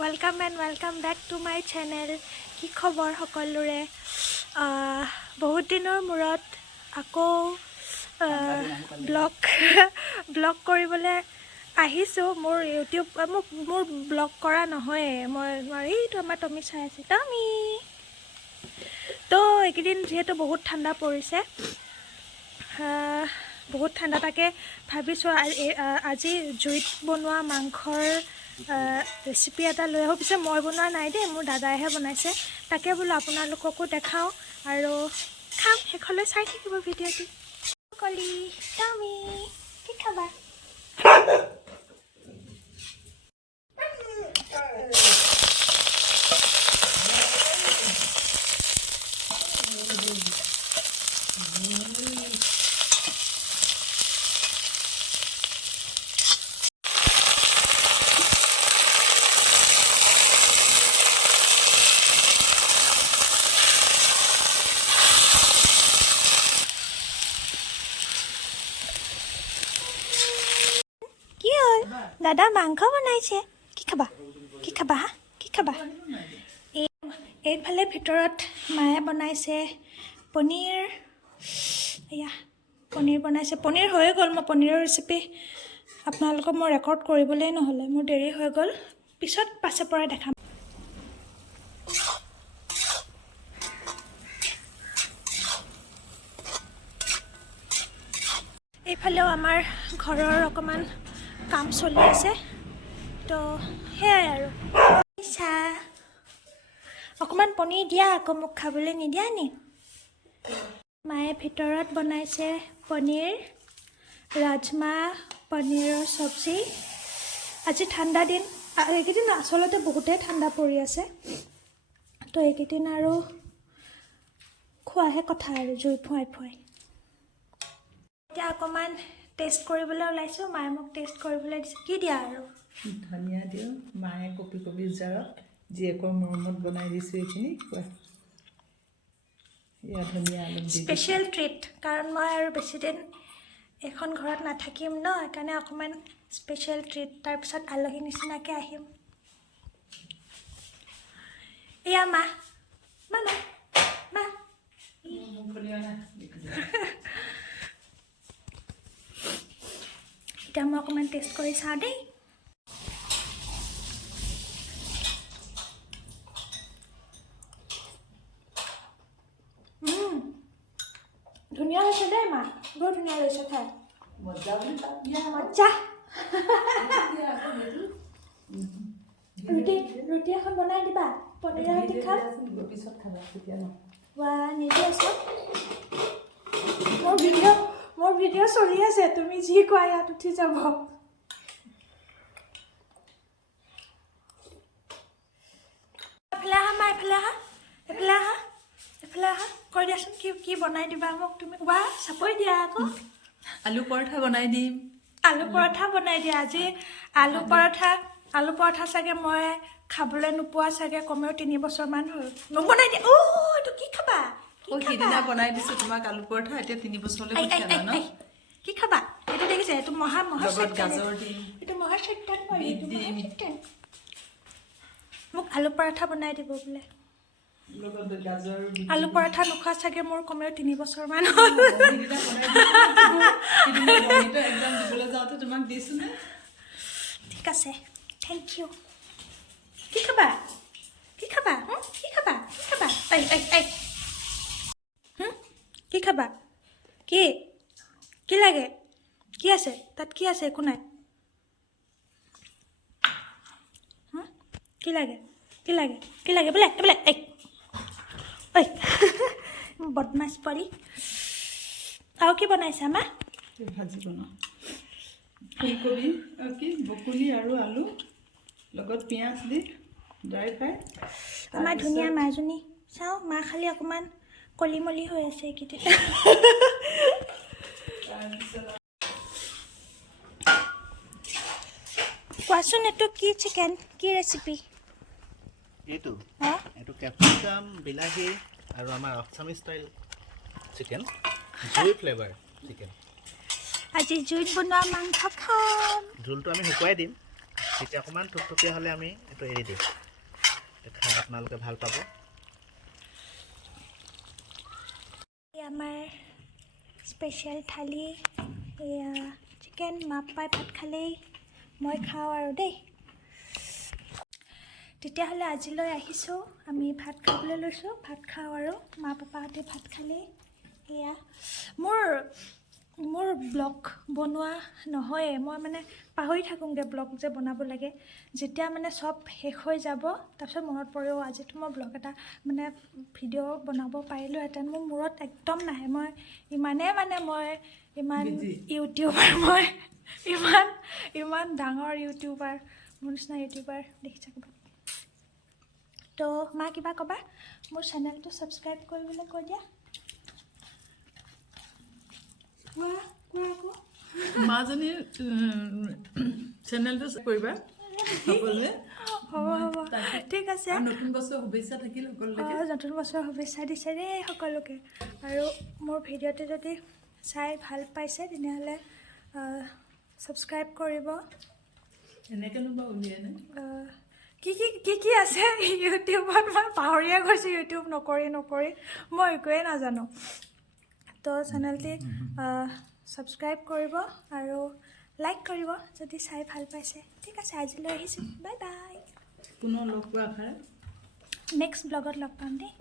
Welcome and welcome back to my channel. কি খবৰ সকলোৰে বহুত দিনৰ মূৰত আকৌ ব্লগ কৰিবলৈ আহিছোঁ মোৰ ইউটিউব মোৰ ব্লগ কৰা নহয় মই এইটো আমাৰ টমি চাই আছে টমি তো এইকেইদিন যিহেতু বহুত ঠাণ্ডা পৰিছে বহুত ঠাণ্ডা তাকে ভাবিছোঁ আজি জুইত বনোৱা মাংসৰ ৰেচিপি এটা লৈ আহোঁ পিছে মই বনোৱা নাই দেই মোৰ দাদাইহে বনাইছে তাকে বোলো আপোনালোককো দেখাওঁ আৰু খাম শেষলৈ চাই থাকিব ভিডিঅ'টো কলি টমি কি খাবা দাদা মাংস বনাইছে কি খাবা কি খাবা কি খাবা এইফালে ভিতৰত মায়ে বনাইছে পনীৰ এয়া পনীৰ বনাইছে পনীৰ হৈ গ'ল মই পনীৰৰ ৰেচিপি আপোনালোকক মই ৰেকৰ্ড কৰিবলৈ নহ'লে মোৰ দেৰি হৈ গ'ল পিছত পাছে পৰাই দেখাম এইফালেও আমাৰ ঘৰৰ অকণমান কাম চলি আছে তো সেয়াই আৰু অকণমান পনীৰ দিয়া আকৌ মোক খাবলৈ নিদিয়া নি মায়ে ভিতৰত বনাইছে পনীৰ ৰাজমাহ পনীৰৰ চব্জি আজি ঠাণ্ডা দিন এইকেইদিন আচলতে বহুতেই ঠাণ্ডা পৰি আছে তো এইকেইদিন আৰু খোৱাহে কথা আৰু জুই ফুৱাই ফুৱাই এতিয়া অকণমান টেষ্ট কৰিবলৈ ওলাইছোঁ মায়ে মোক টেষ্ট কৰিবলৈ দিছে কি দিয়া আৰু ধনিয়া দিওঁ মায়ে কবি জাৰত জীয়েকৰ মৰমত বনাই দিছোঁ এইখিনি এয়া ধনিয়া অলপ স্পেচিয়েল ট্ৰিট কাৰণ মই আৰু বেছিদিন এখন ঘৰত নাথাকিম ন সেইকাৰণে অকণমান স্পেচিয়েল ট্ৰিট তাৰপিছত আলহী নিচিনাকৈ আহিম এয়া মা মা মা এতিয়া মই অকণমান টেষ্ট কৰি চাওঁ দেই ধুনীয়া হৈছে দেই মা বৰ ধুনীয়া হৈছে খাই মজা ৰুটি এখন বনাই দিবা পনীৰৰ সৈতে খাম পিছত খাবা তেতিয়া ন নিজে আছোঁ মোৰ ভিডিঅ' চলি আছে তুমি যি কোৱা ইয়াত উঠি যাব এইফালে আহা কৈ দিয়াচোন কি বনাই দিবা মোক তুমি চাপৰি দিয়া আকৌ আলু পৰঠা বনাই দিম আলু পৰঠা বনাই দিয়া আজি আলু পৰঠা চাগে মই খাবলৈ নোপোৱা চাগে কমেও 3 বছৰমান হ'ল নবনাই দিয়া এইটো কি খাবা সিদিনা বনাই দিছোঁ তোমাক আলু পৰঠা এতিয়া 3 বছৰলৈ পঠিয়ালা ন কি খাবা এইটো দেখিছে এইটো মহা গাজৰ দিম এইটো মহা চৈতান দিম মোক আলু পৰঠা বনাই দিব বোলে আলু পৰঠা নোখোৱা চাগে মোৰ কমেও 3 বছৰমান হ'ল ঠিক আছে থেংক ইউ কি খাবা কি খাবা কি খাবা কি খাবা কি খাবা কি লাগে কি আছে তাত কি আছে একো নাই কি লাগে বোলে বদমাছ পৰি আৰু কি বনাইছা মা ভাজি বনাওঁ ফুলকবি বকুলি আৰু আলু লগত পিঁয়াজ দি ড্ৰাই ফ্ৰাই আমাৰ ধুনীয়া মাজনী চাওঁ মা খালি অকণমান কলিমলি হৈ আছে এইকেইদিন কোৱাচোন এইটো কি চিকেন কি ৰেচিপি এইটো কেপচিকাম বিলাহী আৰু আমাৰ আছামিজ ষ্টাইল চিকেন জুই ফ্লেভাৰ চিকেন আজি জুইত বনোৱা মাংস খাম জোলটো আমি শুকুৱাই দিম তেতিয়া অকণমান থুপথুপীয়া হ'লে আমি এইটো এৰি দিম। খাই আপোনালোকে ভাল পাব। আমাৰ স্পেচিয়েল থালি এয়া চিকেন মাপাই ভাত খালেই মই খাওঁ আৰু দেই। তেতিয়াহ'লে আজিলৈ আহিছোঁ, আমি ভাত খাবলৈ লৈছোঁ, ভাত খাওঁ আৰু মা পাপাহঁতে ভাত খালেই। এয়া মোৰ ব্লগ বনোৱা নহয়ে, মই মানে পাহৰি থাকোঁগৈ ব্লগ যে বনাব লাগে। যেতিয়া মানে চব শেষ হৈ যাব তাৰপিছত মনত পৰিব আজিতো মই ব্লগ এটা মানে ভিডিঅ' বনাব পাৰিলোঁহেঁতেন। মোৰ মূৰত একদম নাহে, মই ইমানেই মানে মই ইমান ইউটিউবাৰ, মই ইমান ডাঙৰ ইউটিউবাৰ, মোৰ নিচিনা ইউটিউবাৰ দেখি থাকিব। তো মা কিবা ক'বা? মোৰ চেনেলটো ছাবস্ক্ৰাইব কৰিবলৈ কৈ দিয়া। কোৱা আকৌ। মাজনীৰ চেনেলটো কৰিবা সকলোৱে। হ'ব ঠিক আছে। আৰু নতুন বছৰৰ শুভেচ্ছা থাকিল সকলোকে। নতুন বছৰৰ শুভেচ্ছা দিছে দেই সকলোকে। আৰু মোৰ ভিডিঅ'টো যদি চাই ভাল পাইছে তেনেহ'লে ছাবস্ক্ৰাইব কৰিব। এনেকৈনো বাৰু উলিয়াই নাই। কি আছে ইউটিউবত, মই পাহৰিয়ে গৈছোঁ। ইউটিউব নকৰি মই একোৱেই নাজানো। তো চেনেলটি ছাবস্ক্ৰাইব কৰিব আৰু লাইক কৰিব যদি চাই ভাল পাইছে। ঠিক আছে, আজিলৈ আহিছোঁ, বাই বাই। পুনৰ লগ পোৱা আশাৰে নেক্সট ব্লগত লগ পাম দেই।